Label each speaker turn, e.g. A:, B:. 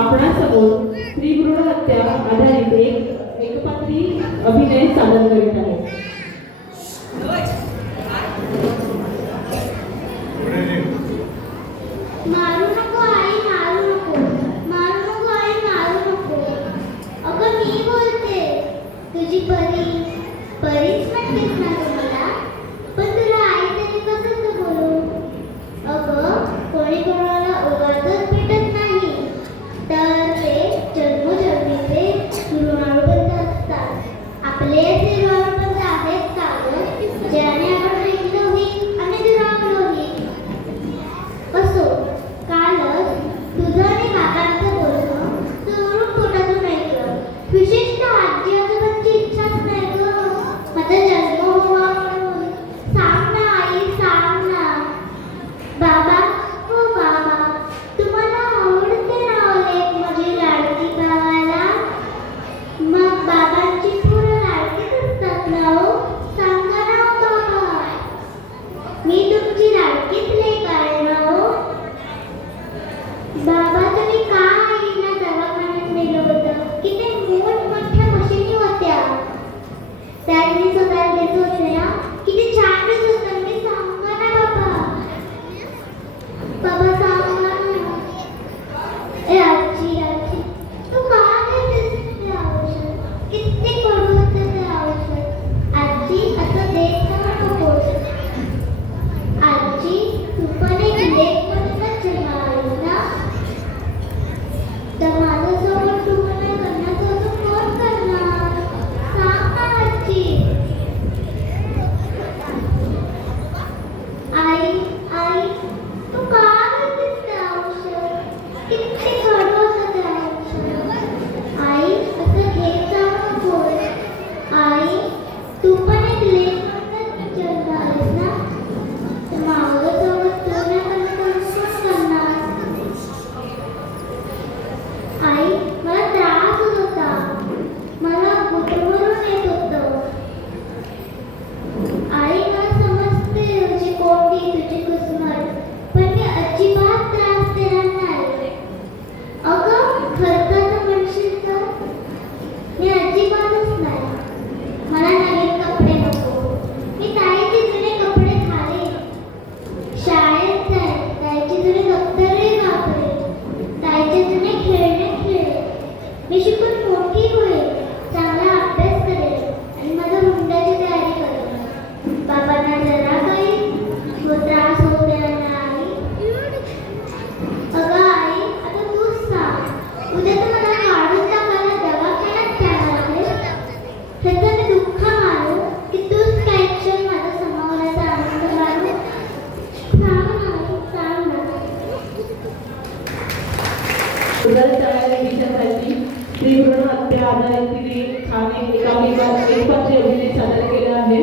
A: आपणासमोर स्त्रीभ्रूण हत्या आधारित एक एकपात्री अभिनय सादर करीत आहे.
B: तुझी परी परीच म्हणतेस ना तुला. give
A: उदर चालणाऱ्या विषयासाठी स्त्री भ्रूण हत्या आधारित तिने आणि अभिनय सादर केला आहे.